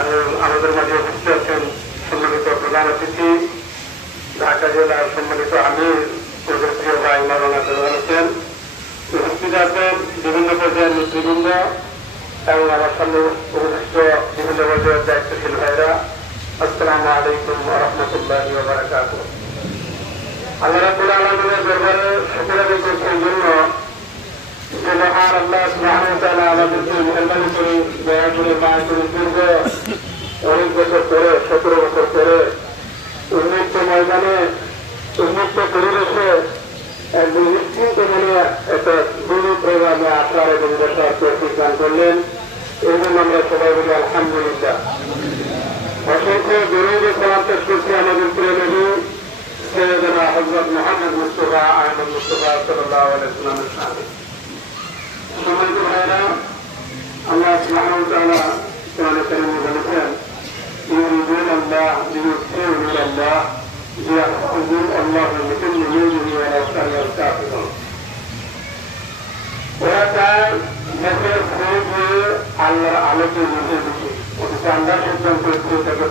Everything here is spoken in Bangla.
এবং আমাদের মাঝে উপস্থিত আছেন সম্মানিত প্রধান অতিথি ঢাকা জেলার সম্মানিত আমির ওদের প্রিয় ভাই মাওলানা দেওয়ান হোসেন, উপস্থিত আছেন বিভিন্ন পর্যায়ের নেতৃবৃন্দ এবং আমার সামনে উপস্থিত বিভিন্ন পর্যায়ের দায়িত্বশীল ভাইরা। আসসালামু আলাইকুম ওয়া রাহমাতুল্লাহি ওয়া বারাকাতুহু। আল্লাহ রাব্বুল আলামিনের দরবারে শুকর আদায় করছি এই জন্য যে মহান আল্লাহ সুবহানাহু ওয়া তাআলা আমাদেরকে মেহরবানি করে দয়া করে মায়া করে দীর্ঘ অনেক বছর পরে 17 বছর পরে উন্মুক্ত ময়দানে উন্মুক্ত পরিবেশে একদম নিশ্চিন্ত মনে একটা দুর্নীতি প্রোগ্রামে আসার এবং বসার তৌফিক দান করলেন। এই জন্য আমরা সবাই বলি আলহামদুলিল্লাহ। অসংখ্য দরুদ ও সালাত পেশ করছি আমাদের প্রিয় নবী সৈয়দনা হযরত মুহাম্মদ মুস্তাফা আহমদ মুস্তাফা সাল্লাল্লাহু আলাইহি ওয়াসাল্লামের সামনে। সম্মানিত ভাইরা, আল্লাহ সুবহানাহু ওয়া তাআলা কোরআনে কারীমে বলেছেন, ইউরিদুন আল্লাহ লিইউতিউ নূরাল্লাহ লিয়াহযু আল্লাহু বিকুল্লি নূরিহি ওয়ালাউ কারিহাল কাফিরুন। ওরা চায় দেশের খোঁজ হয়ে আল্লাহর আলোকে বুঝে বুঝে অথচ আল্লাহর সিদ্ধান্ত হচ্ছে তাকে